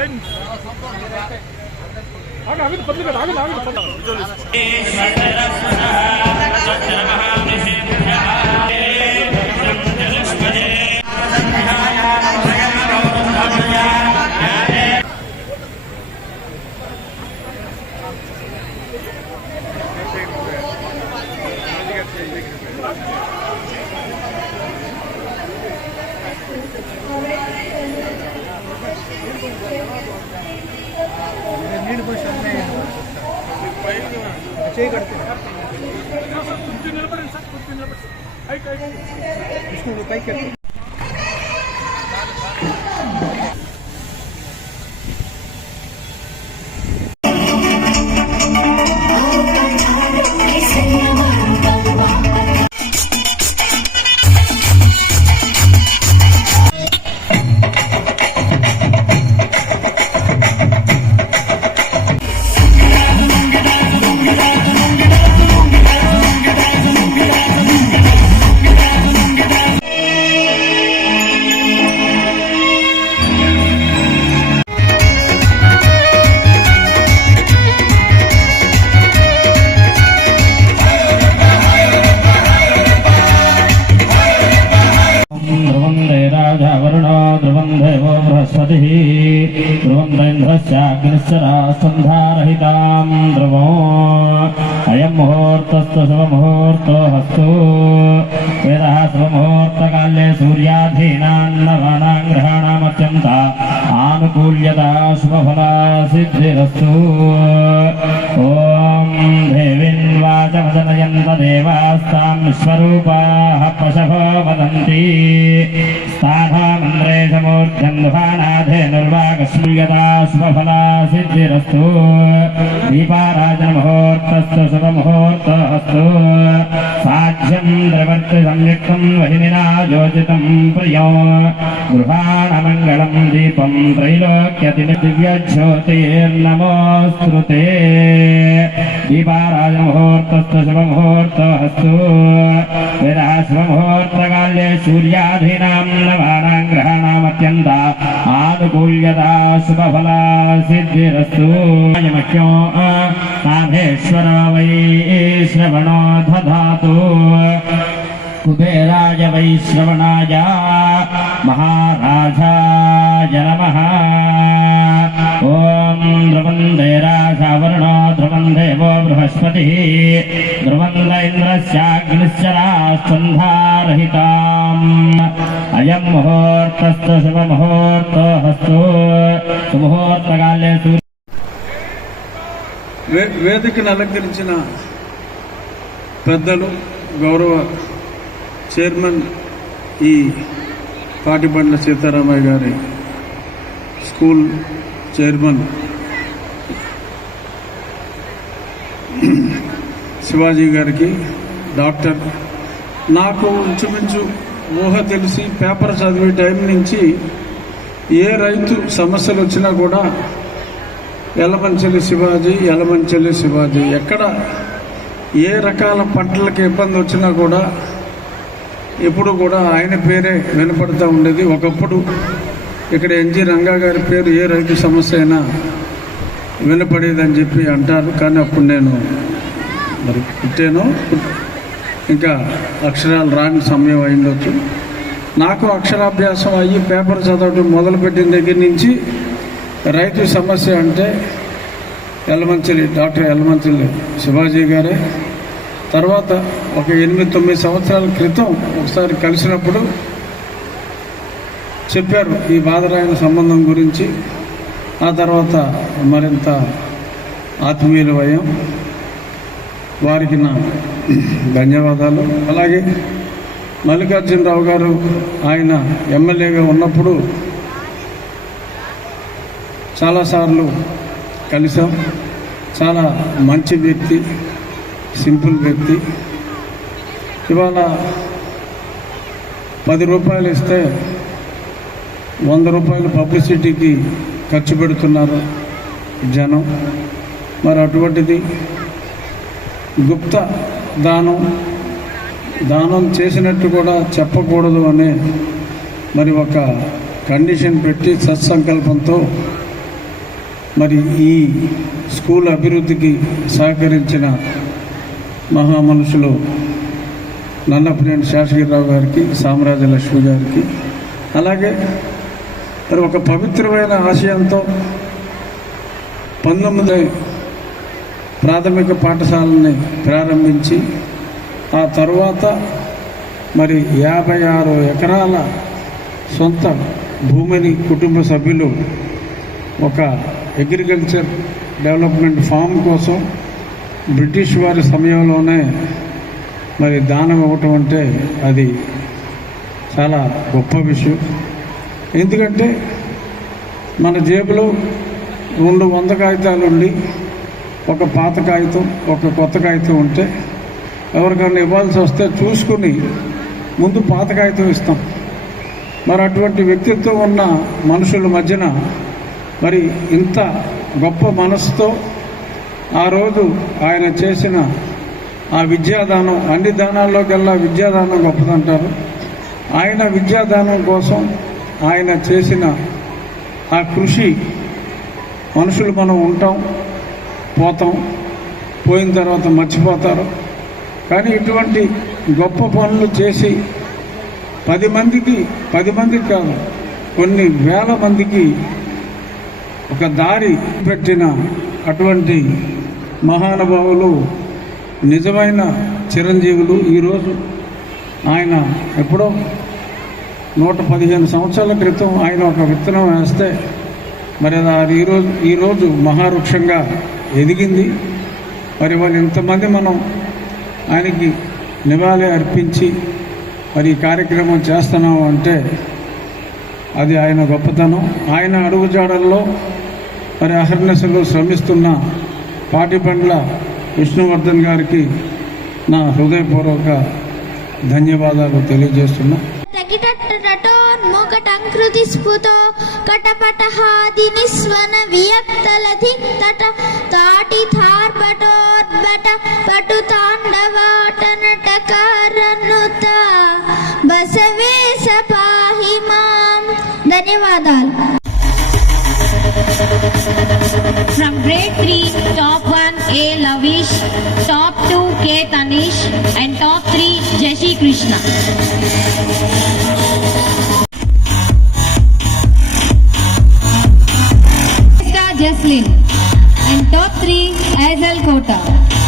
Side मेरे को शक नहीं है अच्छा ही करते हैं इसमें काही करते? दैन्द्रस्याग्निश्चरास्कन्धारहितां ध्रुवो अयं मुहूर्तस्तु शुभमुहूर्तो हस्तु वेदः शुभमुहूर्तकाले सूर्याधीनान्नवानां ग्रहाणामत्यन्ता आनुकूल्यता शुभफला सिद्धिरस्तु ॐ देवीन्वाचवदनयन्त देवास्तां विश्वरूपाः पशवो वदन्ति स्थानामन्द्रेशमूर्ध्यन्धुवानाधेनुर्वाकस्म्यता शुभफला అగ్నిరస్తు దీపారాజన ముహూర్తస్థ శుభముహూర్తస్తు. సాధ్యం ద్రవర్తి సంయుక్తం వహినినా యోజితం ప్రియో. గృహాణమంగళం దీపం త్రైలోక్యతి దివ్యజ్యోతిర్నమోస్తుతే. దీపారాజ ముహూర్తస్థ శుభముహూర్తస్తు. వేద శుభముహూర్తకాల్యే సూర్యాధీనాం నవానాం గ్రహాణామత్యంత ఆనుకూల్యత శుభఫలా సిద్ధిర అస్తు మహ్యో తాభేశ్వర వై శ్రవణో దాతు కుబేరాయ వై శ్రవణాయ మహారాజాయ నమ ఓం ద్రవందే రాజావరుణో ద్రవం దేవో బృహస్పతి ద్రవంద ఇంద్రస్యాగ్నిశ్చరాస్తంధారహితాం అయం ముహూర్తస్తు శుభముహూర్తో హస్తు సుముహూర్తకాలే సూర్య వే వేదికను అలంకరించిన పెద్దలు గౌరవ చైర్మన్ ఈ పాటిబండ్ల సీతారామయ్య గారి స్కూల్ చైర్మన్ శివాజీ గారికి డాక్టర్ నాకు ఇంచుమించు ఊహ తెలిసి పేపర్ చదివే టైం నుంచి ఏ రైతు సమస్యలు వచ్చినా కూడా ఎలమంచలి శివాజీ ఎలమంచలి శివాజీ ఎక్కడ ఏ రకాల పంటలకు ఇబ్బంది వచ్చినా కూడా ఎప్పుడు కూడా ఆయన పేరే వినపడుతూ ఉండేది. ఒకప్పుడు ఇక్కడ ఎన్జి రంగా గారి పేరు ఏ రైతు సమస్య అయినా వినపడేదని చెప్పి అంటారు. కానీ అప్పుడు నేను మరి పుట్టాను. ఇంకా అక్షరాలు రాని సమయం అయిండొచ్చు. నాకు అక్షరాభ్యాసం అయ్యి పేపర్ చదవటం మొదలుపెట్టిన దగ్గర నుంచి రైతు సమస్య అంటే ఎల్లమంచిలి డాక్టర్ ఎల్లమంచిలి శివాజీ గారే. తర్వాత ఒక ఎనిమిది తొమ్మిది సంవత్సరాల క్రితం ఒకసారి కలిసినప్పుడు చెప్పారు ఈ బాధరాయన సంబంధం గురించి. ఆ తర్వాత మరింత ఆత్మీయులు అయ్యాం. వారికి నా ధన్యవాదాలు. అలాగే మల్లికార్జునరావు గారు ఆయన ఎమ్మెల్యేగా ఉన్నప్పుడు చాలాసార్లు కలిసాం. చాలా మంచి వ్యక్తి సింపుల్ వ్యక్తి. ఇవాళ పది రూపాయలు ఇస్తే వంద రూపాయలు పబ్లిసిటీకి ఖర్చు పెడుతున్నారు జనం. మరి అటువంటిది గుప్త దానం దానం చేసినట్టు కూడా చెప్పకూడదు అనే మరి ఒక కండిషన్ పెట్టి సత్సంకల్పంతో మరి ఈ స్కూల్ అభివృద్ధికి సహకరించిన మహామనుషులు నన్నప్రేణ శాసగిరిరావు గారికి సామ్రాజ్య లక్ష్మి గారికి అలాగే మరి ఒక పవిత్రమైన ఆశయంతో పంతొమ్మిది ప్రాథమిక పాఠశాలని ప్రారంభించి ఆ తర్వాత మరి యాభై ఆరు ఎకరాల సొంత భూమిని కుటుంబ సభ్యులు ఒక అగ్రికల్చర్ డెవలప్మెంట్ ఫామ్ కోసం బ్రిటిష్ వారి సమయంలోనే మరి దానం ఇవ్వటం అంటే అది చాలా గొప్ప విషయం. ఎందుకంటే మన జేబులో రెండు వంద కాగితాలు ఉండి ఒక పాత కాగితం ఒక కొత్త కాగితం ఉంటే ఎవరికైనా ఇవ్వాల్సి వస్తే చూసుకుని ముందు పాత కాగితం ఇస్తాం. మరి అటువంటి వ్యక్తిత్వం ఉన్న మనుషుల మధ్యన మరి ఇంత గొప్ప మనసుతో ఆ రోజు ఆయన చేసిన ఆ విద్యాదానం అన్ని దానాల్లోకెల్లా విద్యాదానం గొప్పదంటారు. ఆయన విద్యాదానం కోసం ఆయన చేసిన ఆ కృషి మనుషులు మనం ఉంటాం పోతాం పోయిన తర్వాత మర్చిపోతారు. కానీ ఇటువంటి గొప్ప పనులు చేసి పది మందికి పది మందికి కాదు కొన్ని వేల మందికి ఒక దారి పెట్టిన అటువంటి మహానుభావులు నిజమైన చిరంజీవులు ఈరోజు ఆయన ఎప్పుడో నూట పదిహేను సంవత్సరాల క్రితం ఆయన ఒక విత్తనం వేస్తే మరి అది ఈరోజు ఈరోజు మహావృక్షంగా ఎదిగింది. మరి వాళ్ళు ఇంతమంది మనం ఆయనకి నివాళి అర్పించి మరి ఈ కార్యక్రమం చేస్తున్నాం అంటే అది ఆయన గొప్పతనం. ఆయన అడుగుజాడల్లో మరి అహర్నిశలు శ్రమిస్తున్న పాటిపండ్ల విష్ణువర్ధన్ గారికి నా హృదయపూర్వక ధన్యవాదాలు తెలియజేస్తున్నా. టకిటట్టటోన్ముఖటంకృతి స్ఫుతో కటపటహాది నిస్వన వియక్తలధిక్తట తాటి థార్పటోర్బట పటు తాండవాటనటకారనుత బసవేశ పాహి మాం ధన్యవాదాలు From grade 3, top 1 A Lavish, top 2 K Tanish, and top 3 Jeshi Krishna. Jaslin, and top 3 Azel Kota.